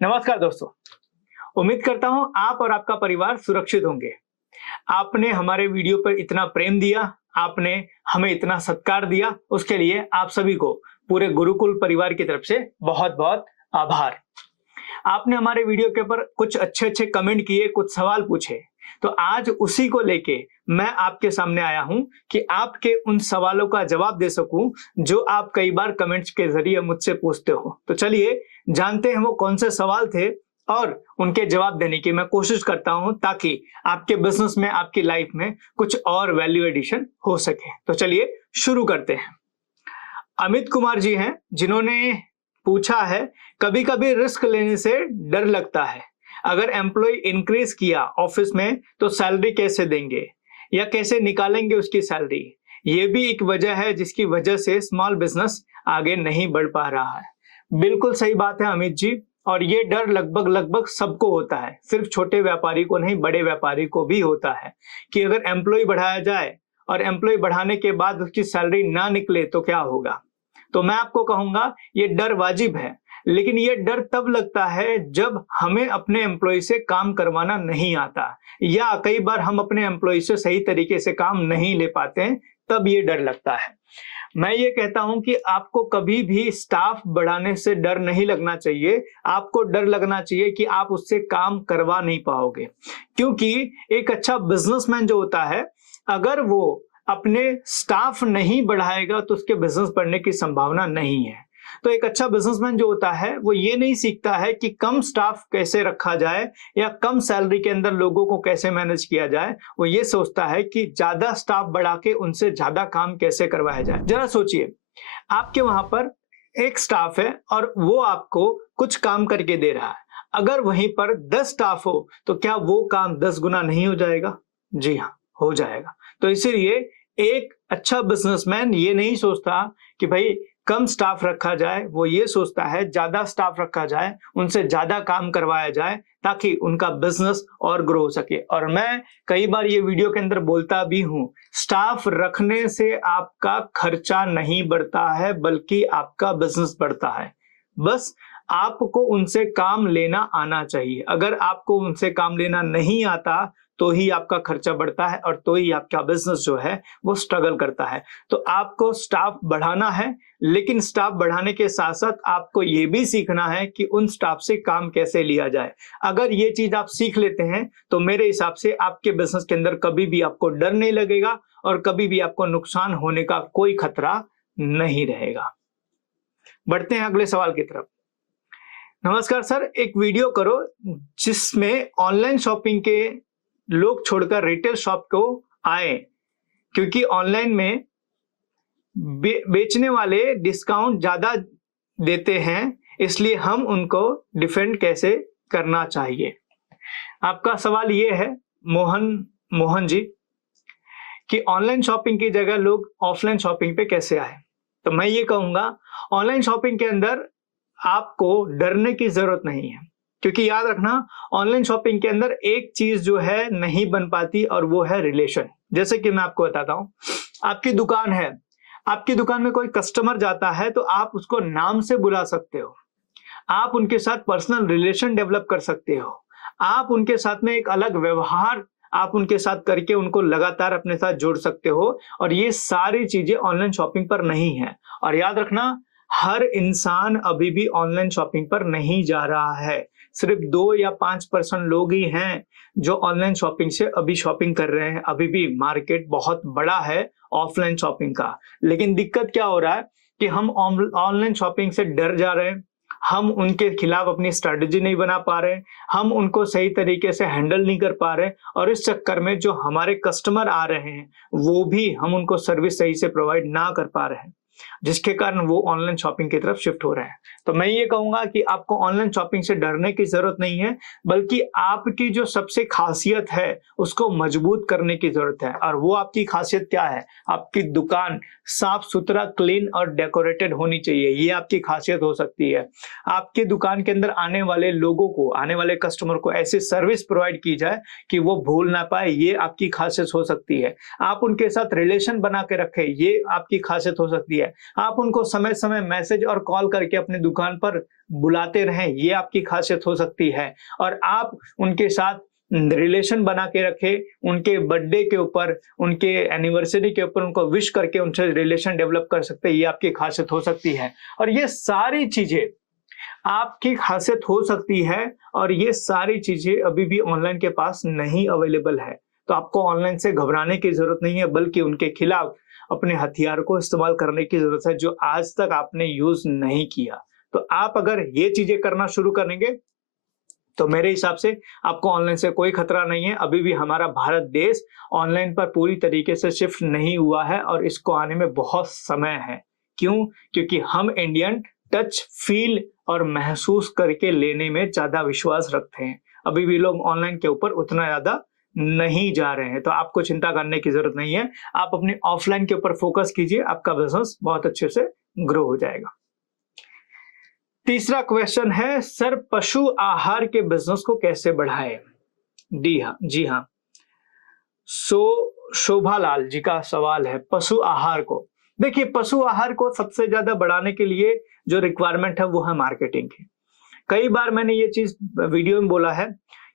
नमस्कार दोस्तों। उम्मीद करता हूं आप और आपका परिवार सुरक्षित होंगे। आपने हमारे वीडियो पर इतना प्रेम दिया, आपने हमें इतना सत्कार दिया, उसके लिए आप सभी को पूरे गुरुकुल परिवार की तरफ से बहुत बहुत आभार। आपने हमारे वीडियो के ऊपर कुछ अच्छे अच्छे कमेंट किए, कुछ सवाल पूछे, तो आज उसी को लेके मैं आपके सामने आया हूं कि आपके उन सवालों का जवाब दे सकूं जो आप कई बार कमेंट्स के जरिए मुझसे पूछते हो। तो चलिए जानते हैं वो कौन से सवाल थे और उनके जवाब देने की मैं कोशिश करता हूं ताकि आपके बिजनेस में, आपकी लाइफ में कुछ और वैल्यू एडिशन हो सके। तो चलिए शुरू करते हैं। अमित कुमार जी हैं जिन्होंने पूछा है, कभी कभी रिस्क लेने से डर लगता है, अगर एम्प्लॉय इंक्रीज किया ऑफिस में तो सैलरी कैसे देंगे या कैसे निकालेंगे उसकी सैलरी। ये भी एक वजह है जिसकी वजह से स्मॉल बिजनेस आगे नहीं बढ़ पा रहा है। बिल्कुल सही बात है अमित जी, और ये डर लगभग लगभग सबको होता है, सिर्फ छोटे व्यापारी को नहीं, बड़े व्यापारी को भी होता है कि अगर एम्प्लॉय बढ़ाया जाए और एम्प्लॉय बढ़ाने के बाद उसकी सैलरी ना निकले तो क्या होगा। तो मैं आपको कहूंगा ये डर वाजिब है, लेकिन ये डर तब लगता है जब हमें अपने एम्प्लॉय से काम करवाना नहीं आता या कई बार हम अपने एम्प्लॉय से सही तरीके से काम नहीं ले पाते हैं, तब ये डर लगता है। मैं ये कहता हूं कि आपको कभी भी स्टाफ बढ़ाने से डर नहीं लगना चाहिए, आपको डर लगना चाहिए कि आप उससे काम करवा नहीं पाओगे। क्योंकि एक अच्छा बिजनेसमैन जो होता है, अगर वो अपने स्टाफ नहीं बढ़ाएगा तो उसके बिजनेस बढ़ने की संभावना नहीं है। तो एक अच्छा बिजनेसमैन जो होता है वो ये नहीं सीखता है कि कम स्टाफ कैसे रखा जाए या कम सैलरी के अंदर लोगों को कैसे मैनेज किया जाए, वो ये सोचता है कि ज्यादा स्टाफ बढ़ा के उनसे ज्यादा काम कैसे करवाया जाए। जरा सोचिए, आपके वहां पर एक स्टाफ है और वो आपको कुछ काम करके दे रहा है, अगर वहीं पर 10 स्टाफ हो तो क्या वो काम 10 गुना नहीं हो जाएगा? जी हाँ, हो जाएगा। तो इसीलिए एक अच्छा बिजनेसमैन ये नहीं सोचता कि भाई कम स्टाफ रखा जाए, वो ये सोचता है ज्यादा स्टाफ रखा जाए, उनसे ज्यादा काम करवाया जाए ताकि उनका बिजनेस और ग्रो हो सके। और मैं कई बार ये वीडियो के अंदर बोलता भी हूं, स्टाफ रखने से आपका खर्चा नहीं बढ़ता है बल्कि आपका बिजनेस बढ़ता है। बस आपको उनसे काम लेना आना चाहिए। अगर आपको उनसे काम लेना नहीं आता तो ही आपका खर्चा बढ़ता है और तो ही आपका बिजनेस जो है वो स्ट्रगल करता है। तो आपको स्टाफ बढ़ाना है, लेकिन स्टाफ बढ़ाने के साथ साथ आपको ये भी सीखना है कि उन स्टाफ से काम कैसे लिया जाए। अगर ये चीज आप सीख लेते हैं तो मेरे हिसाब से आपके बिजनेस के अंदर कभी भी आपको डर नहीं लगेगा और कभी भी आपको नुकसान होने का कोई खतरा नहीं रहेगा। बढ़ते हैं अगले सवाल की तरफ। नमस्कार सर, एक वीडियो करो जिसमें ऑनलाइन शॉपिंग के लोग छोड़कर रिटेल शॉप को आए, क्योंकि ऑनलाइन में बेचने वाले डिस्काउंट ज्यादा देते हैं, इसलिए हम उनको डिफेंड कैसे करना चाहिए। आपका सवाल ये है मोहन जी कि ऑनलाइन शॉपिंग की जगह लोग ऑफलाइन शॉपिंग पे कैसे आए। तो मैं ये कहूंगा, ऑनलाइन शॉपिंग के अंदर आपको डरने की जरूरत नहीं है, क्योंकि याद रखना ऑनलाइन शॉपिंग के अंदर एक चीज जो है नहीं बन पाती और वो है रिलेशन। जैसे कि मैं आपको बताता हूं, आपकी दुकान है, आपकी दुकान में कोई कस्टमर जाता है तो आप उसको नाम से बुला सकते हो, आप उनके साथ पर्सनल रिलेशन डेवलप कर सकते हो, आप उनके साथ में एक अलग व्यवहार आप उनके साथ करके उनको लगातार अपने साथ जोड़ सकते हो, और ये सारी चीजें ऑनलाइन शॉपिंग पर नहीं है। और याद रखना, हर इंसान अभी भी ऑनलाइन शॉपिंग पर नहीं जा रहा है, सिर्फ 2 या 5% लोग ही हैं जो ऑनलाइन शॉपिंग से अभी शॉपिंग कर रहे हैं। अभी भी मार्केट बहुत बड़ा है ऑफलाइन शॉपिंग का, लेकिन दिक्कत क्या हो रहा है कि हम ऑनलाइन शॉपिंग से डर जा रहे हैं, हम उनके खिलाफ अपनी स्ट्रेटेजी नहीं बना पा रहे, हम उनको सही तरीके से हैंडल नहीं कर पा रहे, और इस चक्कर में जो हमारे कस्टमर आ रहे हैं वो भी हम उनको सर्विस सही से प्रोवाइड ना कर पा रहे हैं, जिसके कारण वो ऑनलाइन शॉपिंग की तरफ शिफ्ट हो रहे हैं। तो मैं ये कहूंगा कि आपको ऑनलाइन शॉपिंग से डरने की जरूरत नहीं है, बल्कि आपकी जो सबसे खासियत है उसको मजबूत करने की जरूरत है। और वो आपकी खासियत क्या है? आपकी दुकान साफ सुथरा, क्लीन और डेकोरेटेड होनी चाहिए, ये आपकी खासियत हो सकती है। आपकी दुकान के अंदर आने वाले लोगों को, आने वाले कस्टमर को ऐसी सर्विस प्रोवाइड की जाए कि वो भूल ना पाए, ये आपकी खासियत हो सकती है। आप उनके साथ रिलेशन बना के रखें, ये आपकी खासियत हो सकती है। है। आप उनको समय समय मैसेज और कॉल करके अपनी दुकान पर बुलाते रहें, ये आपकी खासियत हो सकती है। और आप उनके साथ रिलेशन बना के रखें, उनके बर्थडे के ऊपर, उनके एनिवर्सरी के ऊपर उनको विश करके उनसे रिलेशन डेवलप कर सकते हैं, ये आपकी खासियत हो सकती है। और ये सारी चीजें आपकी खासियत हो सकती है और ये सारी चीजें अभी भी ऑनलाइन के पास नहीं अवेलेबल है। तो आपको ऑनलाइन से घबराने की जरूरत नहीं है, बल्कि उनके खिलाफ अपने हथियार को इस्तेमाल करने की जरूरत है जो आज तक आपने यूज नहीं किया। तो आप अगर ये चीजें करना शुरू करेंगे तो मेरे हिसाब से आपको ऑनलाइन से कोई खतरा नहीं है। अभी भी हमारा भारत देश ऑनलाइन पर पूरी तरीके से शिफ्ट नहीं हुआ है और इसको आने में बहुत समय है। क्यों? क्योंकि हम इंडियन टच, फील और महसूस करके लेने में ज्यादा विश्वास रखते हैं। अभी भी लोग ऑनलाइन के ऊपर उतना ज्यादा नहीं जा रहे हैं। तो आपको चिंता करने की जरूरत नहीं है। आप अपने ऑफलाइन के ऊपर फोकस कीजिए, आपका बिजनेस बहुत अच्छे से ग्रो हो जाएगा। तीसरा क्वेश्चन है, सर पशु आहार के बिजनेस को कैसे बढ़ाएं? जी हाँ। शोभालाल जी का सवाल है पशु आहार को। देखिए, पशु आहार को सबसे ज्यादा बढ़ाने के लिए जो रिक्वायरमेंट है वो है मार्केटिंग की। कई बार मैंने ये चीज वीडियो में बोला है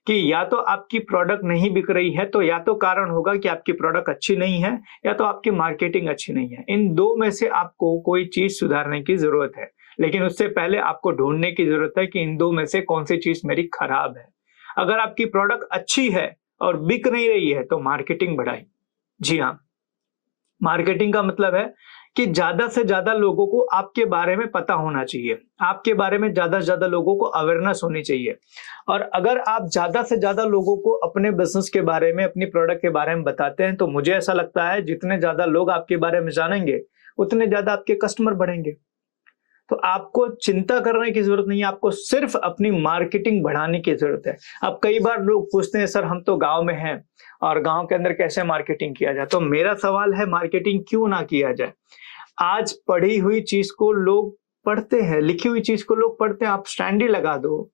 कि या तो आपकी प्रोडक्ट नहीं बिक रही है, तो या तो कारण होगा कि आपकी प्रोडक्ट अच्छी नहीं है, या तो आपकी मार्केटिंग अच्छी नहीं है। इन दो में से आपको कोई चीज सुधारने की जरूरत है। लेकिन उससे पहले आपको ढूंढने की जरूरत है कि इन दो में से कौन सी चीज मेरी खराब है। अगर आपकी प्रोडक्ट अच्छी है और बिक नहीं रही है तो मार्केटिंग बढ़ाई। जी हाँ, मार्केटिंग का मतलब है कि ज्यादा से ज्यादा लोगों को आपके बारे में पता होना चाहिए, आपके बारे में ज्यादा से ज्यादा लोगों को अवेयरनेस होनी चाहिए। और अगर आप ज्यादा से ज्यादा लोगों को अपने बिजनेस के बारे में, अपनी प्रोडक्ट के बारे में बताते हैं, तो मुझे ऐसा लगता है जितने ज्यादा लोग आपके बारे में जानेंगे उतने ज्यादा आपके कस्टमर बढ़ेंगे। तो आपको चिंता करने की जरूरत नहीं है, आपको सिर्फ अपनी मार्केटिंग बढ़ाने की जरूरत है। अब कई बार लोग पूछते हैं, सर हम तो गांव में हैं और गांव के अंदर कैसे मार्केटिंग किया जाए? तो मेरा सवाल है, मार्केटिंग क्यों ना किया जाए? आज पढ़ी हुई चीज को लोग पढ़ते हैं, लिखी हुई चीज को लोग पढ़ते हैं। आप स्टैंडी लगा दो,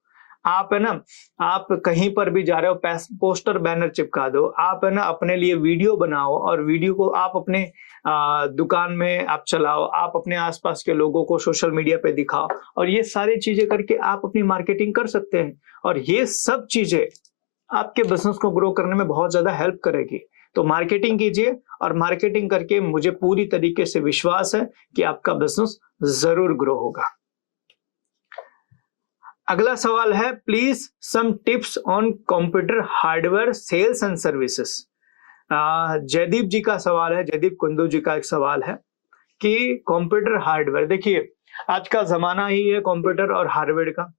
आप है ना, आप कहीं पर भी जा रहे हो पोस्टर बैनर चिपका दो, आप है ना अपने लिए वीडियो बनाओ और वीडियो को आप अपने दुकान में आप चलाओ, आप अपने आसपास के लोगों को सोशल मीडिया पे दिखाओ, और ये सारी चीजें करके आप अपनी मार्केटिंग कर सकते हैं। और ये सब चीजें आपके बिजनेस को ग्रो करने में बहुत ज्यादा हेल्प करेगी। तो मार्केटिंग कीजिए, और मार्केटिंग करके मुझे पूरी तरीके से विश्वास है कि आपका बिजनेस जरूर ग्रो होगा। अगला सवाल है, please some tips on computer hardware sales and services. Jaideep ji का सवाल है, जयदीप कुंदू जी का एक सवाल है कि कंप्यूटर हार्डवेयर। देखिए, आज का जमाना ही है कंप्यूटर और हार्डवेयर का।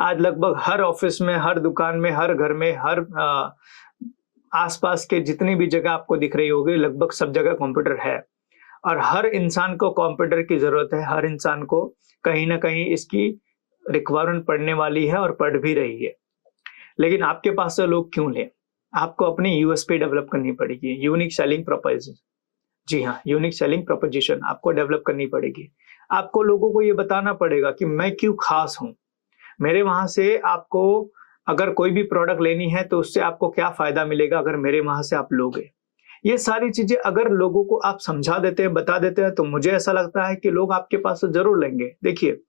आज लगभग हर ऑफिस में, हर दुकान में, हर घर में, हर आसपास के जितनी भी जगह आपको दिख रही होगी, लगभग सब जगह कंप्यूटर है। और हर इंसान को कंप्यूटर की जरूरत है, हर इंसान को कहीं ना कहीं इसकी रिक्वायरमेंट पड़ने वाली है और पड़ भी रही है। लेकिन आपके पास से लोग क्यों लें? आपको अपनी यूएसपी डेवलप करनी पड़ेगी, यूनिक सेलिंग प्रोपोजिशन। जी हाँ, यूनिक सेलिंग प्रोपोजिशन आपको डेवलप करनी पड़ेगी। आपको लोगों को ये बताना पड़ेगा कि मैं क्यों खास हूं, मेरे वहां से आपको अगर कोई भी प्रोडक्ट लेनी है तो उससे आपको क्या फायदा मिलेगा अगर मेरे वहां से आप लोगे। ये सारी चीजें अगर लोगों को आप समझा देते हैं, बता देते हैं, तो मुझे ऐसा लगता है कि लोग आपके पास से जरूर लेंगे। देखिए,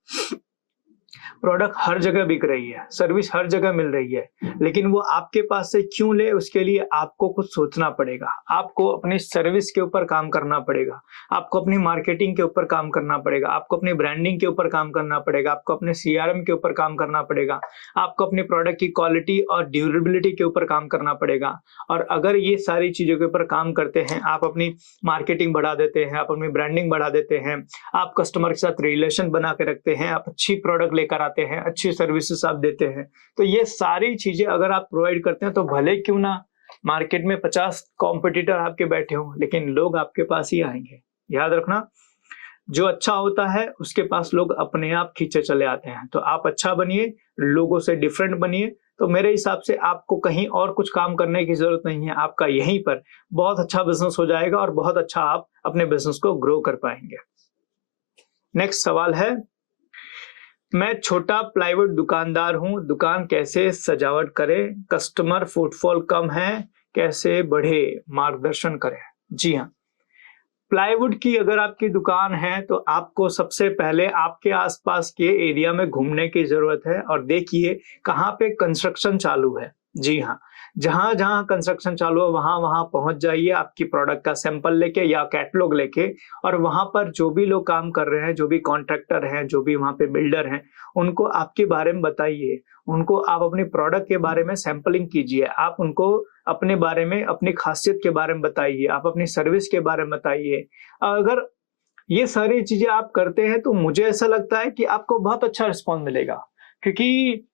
प्रोडक्ट हर जगह बिक रही है, सर्विस हर जगह मिल रही है, लेकिन वो आपके पास से क्यों ले, उसके लिए आपको कुछ सोचना पड़ेगा। आपको अपनी सर्विस के ऊपर काम करना पड़ेगा, आपको अपनी मार्केटिंग के ऊपर काम करना पड़ेगा, आपको अपनी ब्रांडिंग के ऊपर काम करना पड़ेगा, आपको अपने सीआरएम के ऊपर काम करना पड़ेगा, आपको अपनी प्रोडक्ट की क्वालिटी और ड्यूरेबिलिटी के ऊपर काम करना पड़ेगा। और अगर ये सारी चीजों के ऊपर काम करते हैं, आप अपनी मार्केटिंग बढ़ा देते हैं, आप अपनी ब्रांडिंग बढ़ा देते हैं, आप कस्टमर के साथ रिलेशन बना के रखते हैं, आप अच्छी प्रोडक्ट लेकर आते हैं, अच्छी सर्विसेज आप देते हैं, तो ये सारी चीजें अगर आप प्रोवाइड करते हैं, तो भले क्यों ना मार्केट में 50 कॉम्पिटिटर आपके बैठे हों, लेकिन लोग आपके पास ही आएंगे। याद रखना, जो अच्छा होता है उसके पास लोग अपने आप खींचे चले आते हैं। तो आप अच्छा बनिए, लोगों से डिफरेंट बनिए, तो मेरे हिसाब से आपको कहीं और कुछ काम करने की जरूरत नहीं है। आपका यहीं पर बहुत अच्छा बिजनेस हो जाएगा और बहुत अच्छा आप अपने बिजनेस को ग्रो कर पाएंगे। नेक्स्ट सवाल है, मैं छोटा प्लाईवुड दुकानदार हूं, दुकान कैसे सजावट करें, कस्टमर फुटफॉल कम है, कैसे बढ़े, मार्गदर्शन करें। जी हाँ, प्लाईवुड की अगर आपकी दुकान है तो आपको सबसे पहले आपके आसपास के एरिया में घूमने की जरूरत है और देखिए कहाँ पे कंस्ट्रक्शन चालू है। जी हाँ, जहां जहां कंस्ट्रक्शन चालू है वहां वहां पहुंच जाइए आपकी प्रोडक्ट का सैंपल लेके या कैटलॉग लेके, और वहां पर जो भी लोग काम कर रहे हैं, जो भी कॉन्ट्रैक्टर हैं, जो भी वहां पे बिल्डर हैं, उनको आपके बारे में बताइए, उनको आप अपने प्रोडक्ट के बारे में सैंपलिंग कीजिए, आप उनको अपने बारे में, अपनी खासियत के बारे में बताइए, आप अपनी सर्विस के बारे में बताइए। अगर ये सारी चीजें आप करते हैं तो मुझे ऐसा लगता है कि आपको बहुत अच्छा रिस्पॉन्स मिलेगा, क्योंकि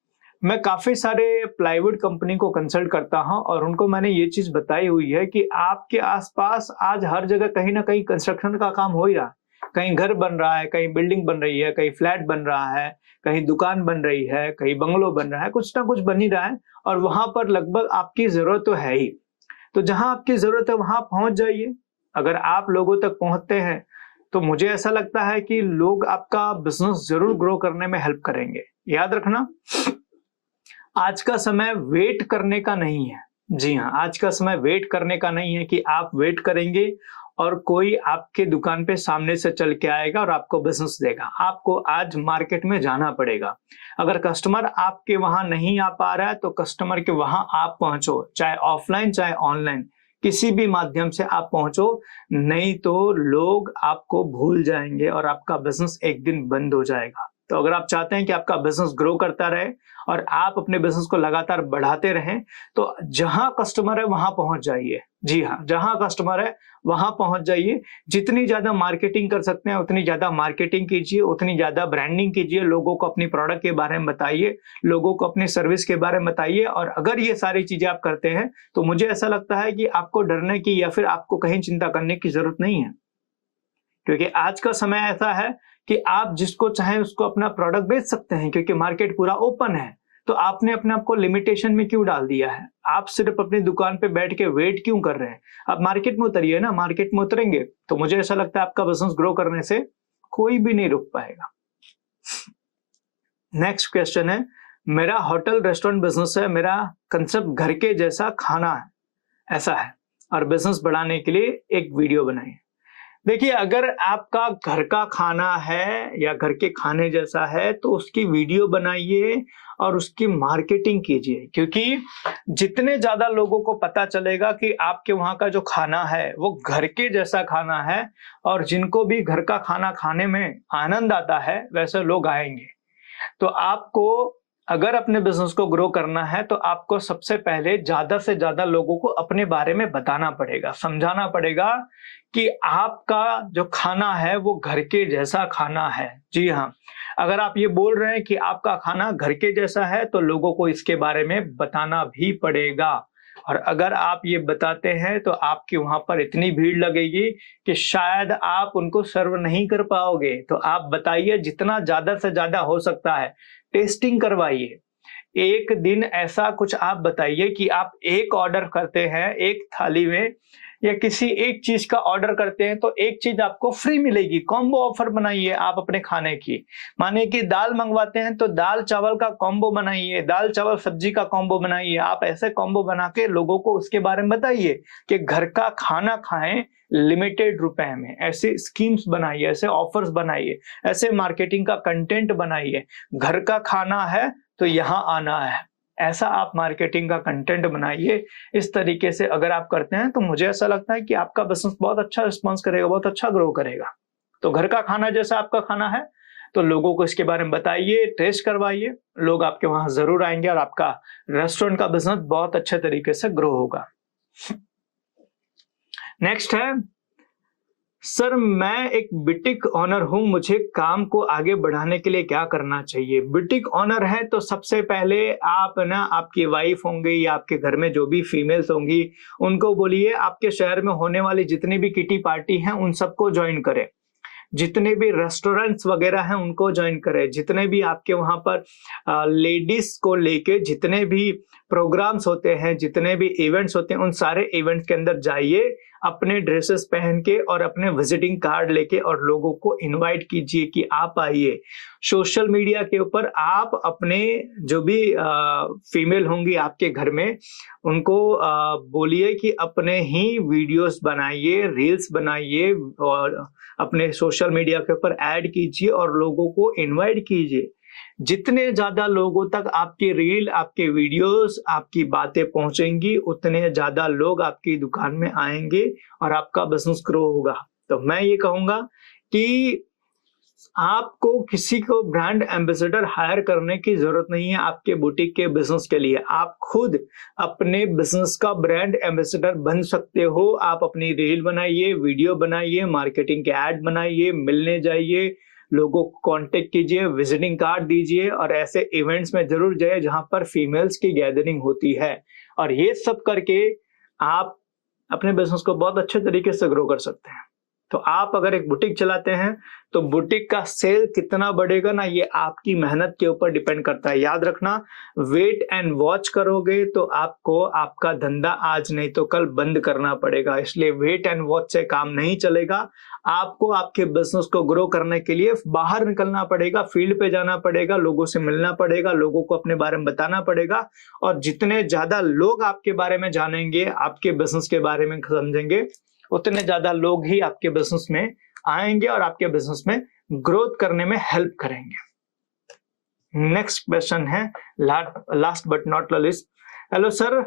मैं काफी सारे प्लाईवुड कंपनी को कंसल्ट करता हूं और उनको मैंने ये चीज बताई हुई है कि आपके आसपास आज हर जगह कहीं ना कहीं कंस्ट्रक्शन का काम हो ही रहा है। कहीं घर बन रहा है, कहीं बिल्डिंग बन रही है, कहीं फ्लैट बन रहा है, कहीं दुकान बन रही है, कहीं बंगलो बन रहा है, कुछ ना कुछ बन ही रहा है और वहां पर लगभग आपकी जरूरत तो है ही। तो जहां आपकी जरूरत है वहां पहुंच जाइए। अगर आप लोगों तक पहुंचते हैं तो मुझे ऐसा लगता है कि लोग आपका बिजनेस जरूर ग्रो करने में हेल्प करेंगे। याद रखना, आज का समय वेट करने का नहीं है। जी हाँ, आज का समय वेट करने का नहीं है कि आप वेट करेंगे और कोई आपके दुकान पे सामने से चल के आएगा और आपको बिजनेस देगा। आपको आज मार्केट में जाना पड़ेगा। अगर कस्टमर आपके वहां नहीं आ पा रहा है तो कस्टमर के वहां आप पहुंचो, चाहे ऑफलाइन चाहे ऑनलाइन, किसी भी माध्यम से आप पहुंचो, नहीं तो लोग आपको भूल जाएंगे और आपका बिजनेस एक दिन बंद हो जाएगा। तो अगर आप चाहते हैं कि आपका बिजनेस ग्रो करता रहे और आप अपने बिजनेस को लगातार बढ़ाते रहें, तो जहां कस्टमर है वहां पहुंच जाइए। जी हाँ, जहां कस्टमर है वहां पहुंच जाइए। जितनी ज्यादा मार्केटिंग कर सकते हैं उतनी ज्यादा मार्केटिंग कीजिए, उतनी ज्यादा ब्रांडिंग कीजिए, लोगों को अपनी प्रोडक्ट के बारे में बताइए, लोगों को अपनी सर्विस के बारे में बताइए। और अगर ये सारी चीजें आप करते हैं तो मुझे ऐसा लगता है कि आपको डरने की या फिर आपको कहीं चिंता करने की जरूरत नहीं है, क्योंकि आज का समय ऐसा है कि आप जिसको चाहें उसको अपना प्रोडक्ट बेच सकते हैं, क्योंकि मार्केट पूरा ओपन है। तो आपने अपने आप को लिमिटेशन में क्यों डाल दिया है? आप सिर्फ अपनी दुकान पे बैठ के वेट क्यों कर रहे हैं? आप मार्केट में उतरिए ना। मार्केट में उतरेंगे तो मुझे ऐसा लगता है आपका बिजनेस ग्रो करने से कोई भी नहीं रोक पाएगा। नेक्स्ट क्वेश्चन है, मेरा होटल रेस्टोरेंट बिजनेस है, मेरा कंसेप्ट घर के जैसा खाना है, ऐसा है, और बिजनेस बढ़ाने के लिए एक वीडियो बनाइए। देखिए, अगर आपका घर का खाना है या घर के खाने जैसा है तो उसकी वीडियो बनाइए और उसकी मार्केटिंग कीजिए, क्योंकि जितने ज्यादा लोगों को पता चलेगा कि आपके वहां का जो खाना है वो घर के जैसा खाना है और जिनको भी घर का खाना खाने में आनंद आता है वैसे लोग आएंगे। तो आपको अगर अपने बिजनेस को ग्रो करना है तो आपको सबसे पहले ज्यादा से ज्यादा लोगों को अपने बारे में बताना पड़ेगा, समझाना पड़ेगा कि आपका जो खाना है वो घर के जैसा खाना है। जी हाँ, अगर आप ये बोल रहे हैं कि आपका खाना घर के जैसा है तो लोगों को इसके बारे में बताना भी पड़ेगा। और अगर आप ये बताते हैं तो आपके वहां पर इतनी भीड़ लगेगी कि शायद आप उनको सर्व नहीं कर पाओगे। तो आप बताइए, जितना ज्यादा से ज्यादा हो सकता है टेस्टिंग करवाइए। एक दिन ऐसा कुछ आप बताइए कि आप एक ऑर्डर करते हैं एक थाली में, या किसी एक चीज का ऑर्डर करते हैं तो एक चीज आपको फ्री मिलेगी। कॉम्बो ऑफर बनाइए आप अपने खाने की। माने कि दाल मंगवाते हैं तो दाल चावल का कॉम्बो बनाइए, दाल चावल सब्जी का कॉम्बो बनाइए। आप ऐसे कॉम्बो बना के लोगों को उसके बारे में बताइए कि घर का खाना खाएं लिमिटेड रुपए में। ऐसे स्कीम्स बनाइए, ऐसे ऑफर्स बनाइए, ऐसे मार्केटिंग का कंटेंट बनाइए। घर का खाना है तो यहाँ आना है, ऐसा आप मार्केटिंग का कंटेंट बनाइए। इस तरीके से अगर आप करते हैं तो मुझे ऐसा लगता है कि आपका बिजनेस बहुत अच्छा रिस्पॉन्स करेगा, बहुत अच्छा ग्रो करेगा। तो घर का खाना जैसा आपका खाना है तो लोगों को इसके बारे में बताइए, टेस्ट करवाइए, लोग आपके वहां जरूर आएंगे और आपका रेस्टोरेंट का बिजनेस बहुत अच्छे तरीके से ग्रो होगा। नेक्स्ट है, सर मैं एक बुटीक ऑनर हूं, मुझे काम को आगे बढ़ाने के लिए क्या करना चाहिए? बुटीक ऑनर है तो सबसे पहले आप ना, आपकी वाइफ होंगी या आपके घर में जो भी फीमेल्स होंगी उनको बोलिए आपके शहर में होने वाली जितनी भी किटी पार्टी हैं उन सबको ज्वाइन करें, जितने भी रेस्टोरेंट्स वगैरह हैं उनको ज्वाइन करें, जितने भी आपके वहां पर लेडीज को लेके जितने भी प्रोग्राम्स होते हैं, जितने भी इवेंट्स होते हैं, उन सारे इवेंट्स के अंदर जाइए, अपने ड्रेसेस पहन के और अपने विजिटिंग कार्ड लेके और लोगों को इनवाइट कीजिए कि आप आइए। सोशल मीडिया के ऊपर आप अपने जो भी फीमेल होंगी आपके घर में, उनको बोलिए कि अपने ही वीडियोस बनाइए, रील्स बनाइए और अपने सोशल मीडिया के ऊपर ऐड कीजिए और लोगों को इनवाइट कीजिए। जितने ज्यादा लोगों तक आपकी रील, आपके वीडियोस, आपकी बातें पहुंचेंगी, उतने ज्यादा लोग आपकी दुकान में आएंगे और आपका बिजनेस ग्रो होगा। तो मैं ये कहूंगा कि आपको किसी को ब्रांड एम्बेसडर हायर करने की जरूरत नहीं है आपके बुटीक के बिजनेस के लिए। आप खुद अपने बिजनेस का ब्रांड एम्बेसडर बन सकते हो। आप अपनी रील बनाइए, वीडियो बनाइए, मार्केटिंग के ऐड बनाइए, मिलने जाइए, लोगों को कांटेक्ट कीजिए, विजिटिंग कार्ड दीजिए और ऐसे इवेंट्स में जरूर जाइए जहां पर फीमेल्स की गैदरिंग होती है। और ये सब करके आप अपने बिजनेस को बहुत अच्छे तरीके से ग्रो कर सकते हैं। तो आप अगर एक बुटीक चलाते हैं तो बुटीक का सेल कितना बढ़ेगा ना, ये आपकी मेहनत के ऊपर डिपेंड करता है। याद रखना, वेट एंड वॉच करोगे तो आपको आपका धंधा आज नहीं तो कल बंद करना पड़ेगा। इसलिए वेट एंड वॉच से काम नहीं चलेगा। आपको आपके बिजनेस को ग्रो करने के लिए बाहर निकलना पड़ेगा, फील्ड पे जाना पड़ेगा, लोगों से मिलना पड़ेगा, लोगों को अपने बारे में बताना पड़ेगा। और जितने ज्यादा लोग आपके बारे में जानेंगे, आपके बिजनेस के बारे में समझेंगे, उतने ज्यादा लोग ही आपके बिजनेस में आएंगे और आपके बिजनेस में ग्रोथ करने में हेल्प करेंगे। नेक्स्ट क्वेश्चन है, last but not least. Hello sir,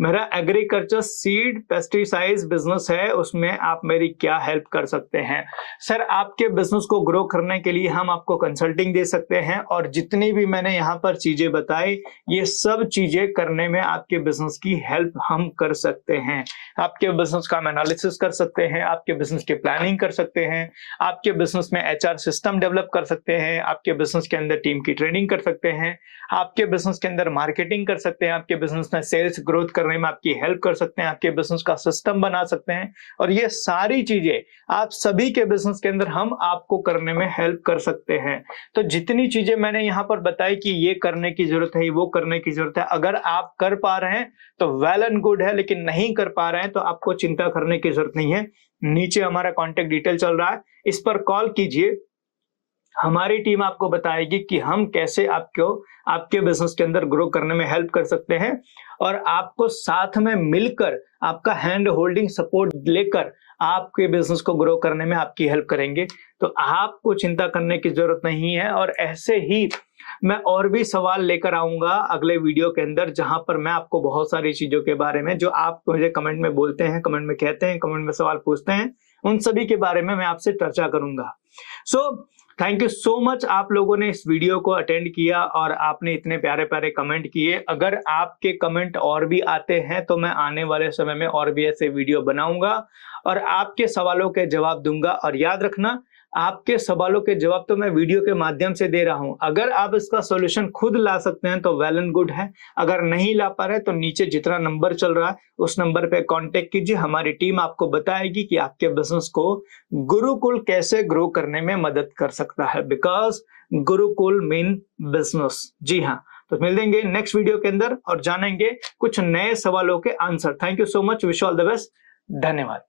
मेरा एग्रीकल्चर सीड पेस्टिसाइड बिजनेस है, उसमें आप मेरी क्या हेल्प कर सकते हैं? सर, आपके बिजनेस को ग्रो करने के लिए हम आपको कंसल्टिंग दे सकते हैं और जितनी भी मैंने यहाँ पर चीजें बताई, ये सब चीजें करने में आपके बिजनेस की हेल्प हम कर सकते हैं। आपके बिजनेस का हम एनालिसिस कर सकते हैं, आपके बिजनेस की प्लानिंग कर सकते हैं, आपके बिजनेस में HR सिस्टम डेवलप कर सकते हैं, आपके बिजनेस के अंदर टीम की ट्रेनिंग कर सकते हैं, आपके बिजनेस के अंदर मार्केटिंग कर सकते हैं, आपके बिजनेस में सेल्स ग्रोथ करने में आपकी हेल्प कर सकते हैं, आपके बिजनेस का सिस्टम बना सकते हैं। और ये सारी चीजें आप सभी के बिजनेस के अंदर हम आपको करने में हेल्प कर सकते हैं। तो जितनी चीजें मैंने यहाँ पर बताई कि ये करने की जरूरत है, वो करने की जरूरत है, अगर आप कर पा रहे हैं तो वेल एंड गुड है, लेकिन नहीं कर पा रहे हैं तो आपको चिंता करने की जरूरत नहीं है। नीचे हमारा कॉन्टेक्ट डिटेल चल रहा है, इस पर कॉल कीजिए। हमारी टीम आपको बताएगी कि हम कैसे आपको आपके बिजनेस के अंदर ग्रो करने में हेल्प कर सकते हैं और आपको साथ में मिलकर आपका हैंड होल्डिंग सपोर्ट लेकर आपके बिजनेस को ग्रो करने में आपकी हेल्प करेंगे। तो आपको चिंता करने की जरूरत नहीं है। और ऐसे ही मैं और भी सवाल लेकर आऊंगा अगले वीडियो के अंदर, जहां पर मैं आपको बहुत सारी चीजों के बारे में, जो आप मुझे कमेंट में बोलते हैं, कमेंट में कहते हैं, कमेंट में सवाल पूछते हैं, उन सभी के बारे में मैं आपसे चर्चा करूंगा। So thank you so much, आप लोगों ने इस वीडियो को अटेंड किया और आपने इतने प्यारे प्यारे कमेंट किए। अगर आपके कमेंट और भी आते हैं तो मैं आने वाले समय में और भी ऐसे वीडियो बनाऊंगा और आपके सवालों के जवाब दूंगा। और याद रखना, आपके सवालों के जवाब तो मैं वीडियो के माध्यम से दे रहा हूं। अगर आप इसका सॉल्यूशन खुद ला सकते हैं तो वेल एंड गुड है, अगर नहीं ला पा रहे तो नीचे जितना नंबर चल रहा है उस नंबर पे कांटेक्ट कीजिए। हमारी टीम आपको बताएगी कि आपके बिजनेस को गुरुकुल कैसे ग्रो करने में मदद कर सकता है, बिकॉज गुरुकुल मीन बिजनेस। जी हाँ, तो मिलेंगे नेक्स्ट वीडियो के अंदर और जानेंगे कुछ नए सवालों के answer. Thank you so much, wish all the best, धन्यवाद।